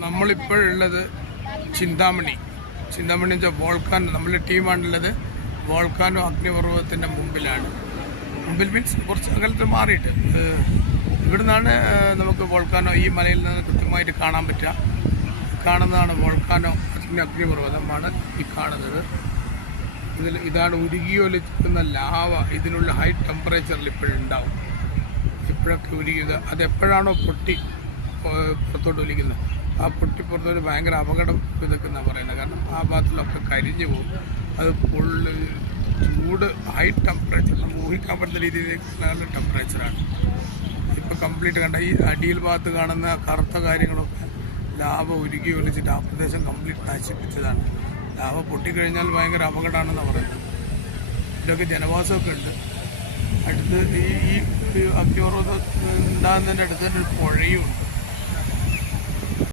നമ്മളിപ്പോഴുള്ളത് ചിന്താമണി വെച്ചാൽ വോൾക്കാനോ, നമ്മളുടെ ടീമാണുള്ളത് വോൾക്കാനോ അഗ്നിപർവ്വതത്തിൻ്റെ മുമ്പിലാണ്. മുമ്പിൽ മീൻസ് കുറച്ച് അകലത്ത് മാറിയിട്ട് ഇവിടെ നിന്നാണ് നമുക്ക് വോൾക്കാനോ ഈ മലയിൽ നിന്ന് കൃത്യമായിട്ട് കാണാൻ പറ്റുക. കാണുന്നതാണ് വോൾക്കാനോ അഗ്നിപർവ്വതമാണ് ഈ കാണുന്നത്. ഇതാണ് ഉരുകിയൊലിക്കുന്ന ലാവ. ഇതിനുള്ള ഹൈ ടെമ്പറേച്ചറിൽ ഇപ്പോഴുണ്ടാവും. ഇപ്പോഴൊക്കെ ഉരുകിയത് അതെപ്പോഴാണോ പൊട്ടി പുറത്തോട്ട് ഒലിക്കുന്നത്, ആ പൊട്ടിപ്പുറത്തോട്ട് ഭയങ്കര അപകടം ഇതൊക്കെന്നാണ് പറയുന്നത്. കാരണം ആ ഭാഗത്തിലൊക്കെ കരിഞ്ഞു പോകും. അത് ഫുള്ള് ചൂട് ഹൈ ടെമ്പറേച്ചർ, നമുക്ക് ഊഹിക്കാൻ പറ്റുന്ന രീതിയിലുള്ള ടെമ്പറേച്ചറാണ്. ഇപ്പോൾ കംപ്ലീറ്റ് കണ്ട ഈ അടിയിൽ ഭാഗത്ത് കാണുന്ന കറുത്ത കാര്യങ്ങളൊക്കെ ലാവ ഉരുകി ഒലിച്ചിട്ട് ആ പ്രദേശം കംപ്ലീറ്റ് നശിപ്പിച്ചതാണ്. ലാവ പൊട്ടിക്കഴിഞ്ഞാൽ ഭയങ്കര അപകടമാണെന്ന് പറയുന്നത്. ഇതിലൊക്കെ ജനവാസമൊക്കെ ഉണ്ട്. അടുത്ത് ഈ അഗ്നിപർവ്വതം ഉണ്ടാകുന്നതിൻ്റെ അടുത്ത് തന്നെ ഒരു പുഴയും ഉണ്ട്.